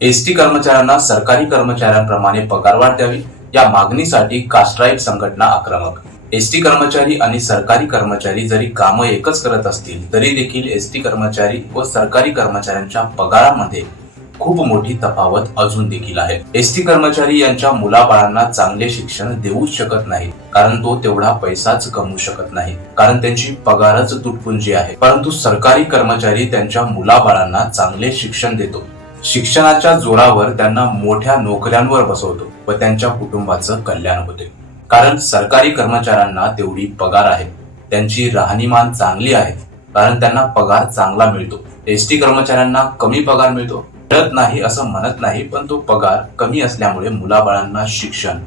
ST कर्मचाऱ्यांना सरकारी कर्मचाऱ्यांप्रमाणे पगारवाढ द्यावी या मागणीसाठी कास्ट्राईक संघटना आक्रमक। एसटी कर्मचारी आणि सरकारी कर्मचारी जरी कामं एकच करत असतील तरी देखील एसटी कर्मचारी व सरकारी कर्मचाऱ्यांच्या पगारामध्ये खूप मोठी तफावत अजून देखील आहे। एसटी कर्मचारी यांच्या मुलाबाळांना चांगले शिक्षण देऊच शकत नाही, कारण तो तेवढा पैसाच कमवू शकत नाही, कारण त्यांची पगारच तुटपुंजी आहे। परंतु सरकारी कर्मचारी त्यांच्या मुलाबाळांना चांगले शिक्षण देतो, शिक्षणाच्या जोरावर त्यांना मोठ्या नोकऱ्यांवर बसवतो व त्यांच्या कुटुंबाचं कल्याण होते। कारण सरकारी कर्मचाऱ्यांना तेवढी पगार आहे, त्यांची राहणीमान चांगली आहे, कारण त्यांना पगार चांगला मिळतो। एसटी कर्मचाऱ्यांना कमी पगार मिळत नाही असं म्हणत नाही, पण तो पगार कमी असल्यामुळे मुलाबाळांना शिक्षण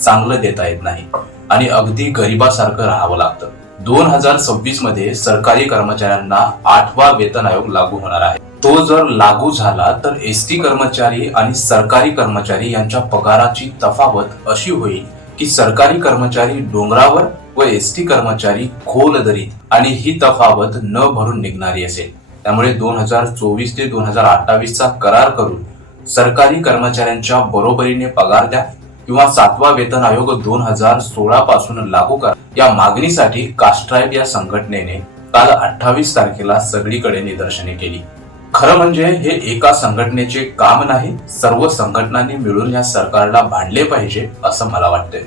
चांगलं देता येत नाही आणि अगदी गरिबासारखं राहावं लागतं। 2026 मध्ये सरकारी कर्मचाऱ्यांना 8वा वेतन आयोग लागू होणार आहे। तो जर लागू झाला तर एसटी कर्मचारी आणि सरकारी कर्मचारी यांच्या पगाराची तफावत अशी होईल की सरकारी कर्मचारी डोंगरावर व एसटी कर्मचारी खोल दरीत, आणि ही तफावत न भरून निघणारी असेल। त्यामुळे 2024 ते 2028 चा करार करून सरकारी कर्मचाऱ्यांच्या बरोबरीने पगार द्या किंवा 7वा वेतन आयोग 2016 पासून लागू करा या मागणीसाठी कास्ट्राईक या संघटनेने काल 28 तारखेला सगळीकडे निदर्शने केली। खरं म्हणजे हे एका संघटनेचे काम नाही, सर्व संघटनांनी मिळून या सरकारला भांडले पाहिजे असं मला वाटतंय।